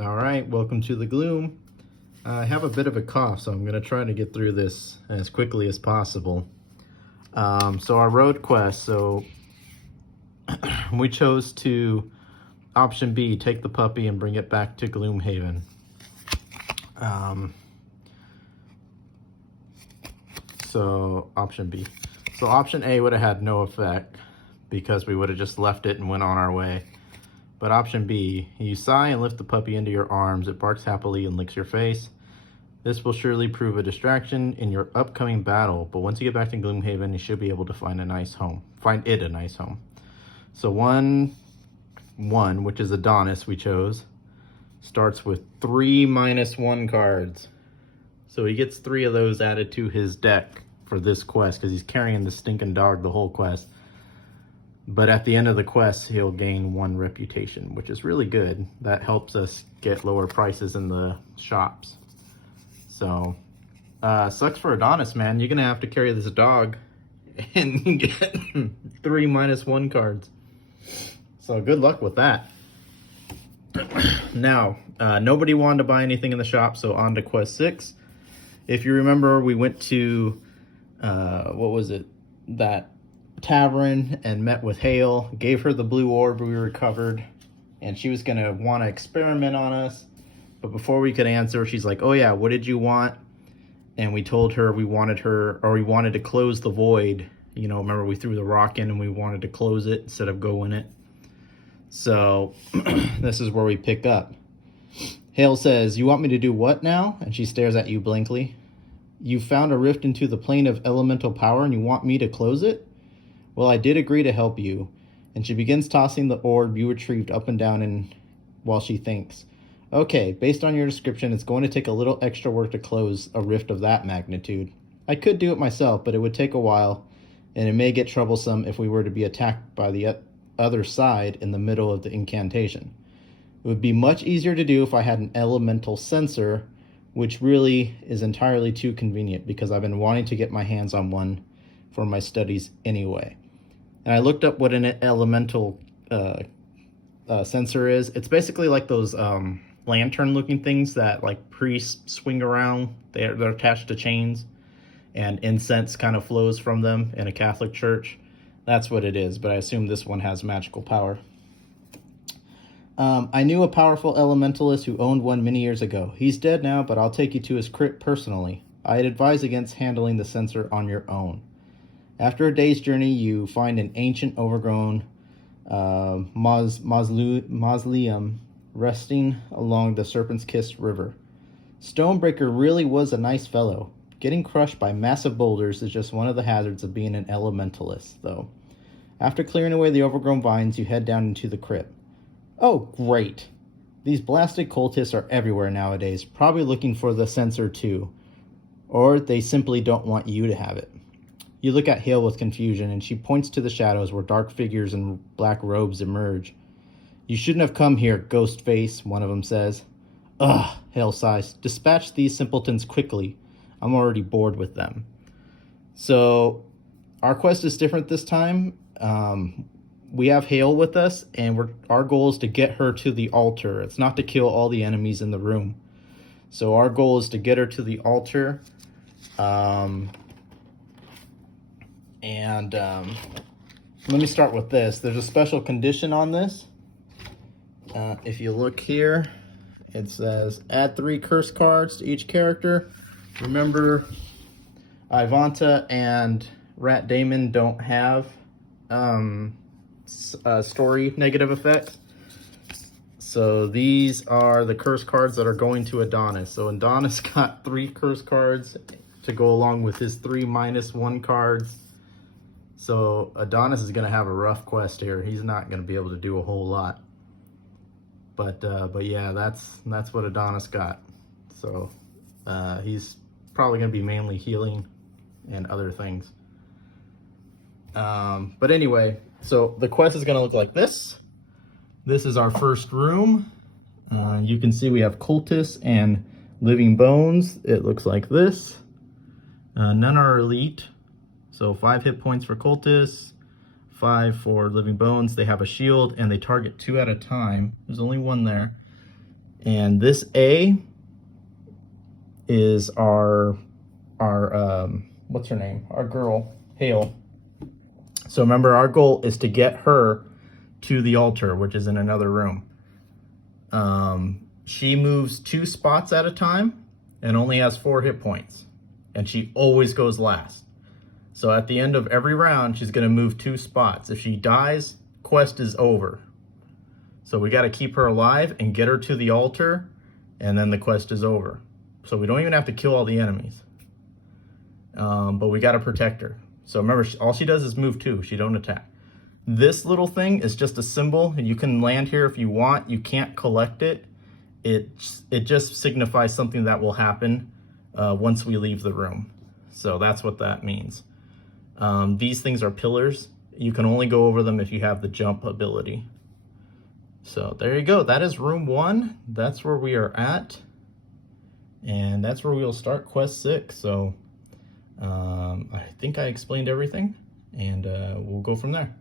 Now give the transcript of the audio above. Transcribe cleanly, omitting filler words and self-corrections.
All right, welcome to the gloom. I have a bit of a cough, so I'm going to try to get through this as quickly as possible. So our road quest, we chose to option B, take the puppy and bring it back to Gloomhaven. So option B. So option A would have had no effect because we would have just left it and went on our way. But option B, you sigh and lift the puppy into your arms. It barks happily and licks your face. This will surely prove a distraction in your upcoming battle, but once you get back to Gloomhaven, you should be able to find a nice home. Find it a nice home. So one, which is Adonis we chose, starts with 3 -1 cards. So he gets 3 of those added to his deck for this quest because he's carrying the stinking dog the whole quest. But at the end of the quest, he'll gain 1 reputation, which is really good. That helps us get lower prices in the shops. So, sucks for Adonis, man. You're going to have to carry this dog and get 3 -1 cards. So good luck with that. Now, nobody wanted to buy anything in the shop, so on to quest 6. If you remember, we went to, that tavern and met with Hale, gave her the blue orb we recovered, and she was going to want to experiment on us. But before we could answer, she's like, oh yeah, what did you want? And we told her we wanted to close the void. You know, remember we threw the rock in and we wanted to close it instead of go in it. So this is where we pick up. Hale says, you want me to do what now? And she stares at you blankly. You found a rift into the plane of elemental power and you want me to close it? Well, I did agree to help you. And she begins tossing the orb you retrieved up and down while she thinks. Okay, based on your description, it's going to take a little extra work to close a rift of that magnitude. I could do it myself, but it would take a while, and it may get troublesome if we were to be attacked by the other side in the middle of the incantation. It would be much easier to do if I had an elemental sensor, which really is entirely too convenient because I've been wanting to get my hands on one for my studies anyway. And I looked up what an elemental sensor is. It's basically like those lantern-looking things that like priests swing around. They're attached to chains, and incense kind of flows from them in a Catholic church. That's what it is, but I assume this one has magical power. I knew a powerful elementalist who owned one many years ago. He's dead now, but I'll take you to his crypt personally. I'd advise against handling the sensor on your own. After a day's journey, you find an ancient, overgrown mausoleum resting along the Serpent's Kiss River. Stonebreaker really was a nice fellow. Getting crushed by massive boulders is just one of the hazards of being an elementalist, though. After clearing away the overgrown vines, you head down into the crypt. Oh, great! These blasted cultists are everywhere nowadays, probably looking for the sensor too. Or they simply don't want you to have it. You look at Hale with confusion, and she points to the shadows where dark figures in black robes emerge. You shouldn't have come here, ghost face, one of them says. Ugh, Hale sighs. Dispatch these simpletons quickly. I'm already bored with them. So, our quest is different this time. We have Hale with us, and our goal is to get her to the altar. It's not to kill all the enemies in the room. So our goal is to get her to the altar. Let me start with this. There's a special condition on this. If you look here, it says add 3 curse cards to each character. Remember, Ivanta and Rat Damon don't have story negative effects. So these are the curse cards that are going to Adonis. So Adonis got 3 curse cards to go along with his 3 -1 cards. So Adonis is going to have a rough quest here. He's not going to be able to do a whole lot. But yeah, that's what Adonis got. So he's probably going to be mainly healing and other things. But anyway, so the quest is going to look like this. This is our first room. You can see we have cultists and living bones. It looks like this. None are elite. So 5 hit points for cultists, 5 for living bones. They have a shield and they target 2 at a time. There's only 1 there. And this A is our what's her name? Our girl, Hale. So remember, our goal is to get her to the altar, which is in another room. She moves 2 spots at a time and only has 4 hit points. And she always goes last. So at the end of every round, she's going to move 2 spots. If she dies, quest is over. So we got to keep her alive and get her to the altar, and then the quest is over. So we don't even have to kill all the enemies. But we got to protect her. So remember, all she does is move 2. She don't attack. This little thing is just a symbol. You can land here if you want. You can't collect it. It just signifies something that will happen once we leave the room. So that's what that means. These things are pillars. You can only go over them if you have the jump ability. So there you go. That is room 1. That's where we are at. And that's where we'll start quest 6. So I think I explained everything, and we'll go from there.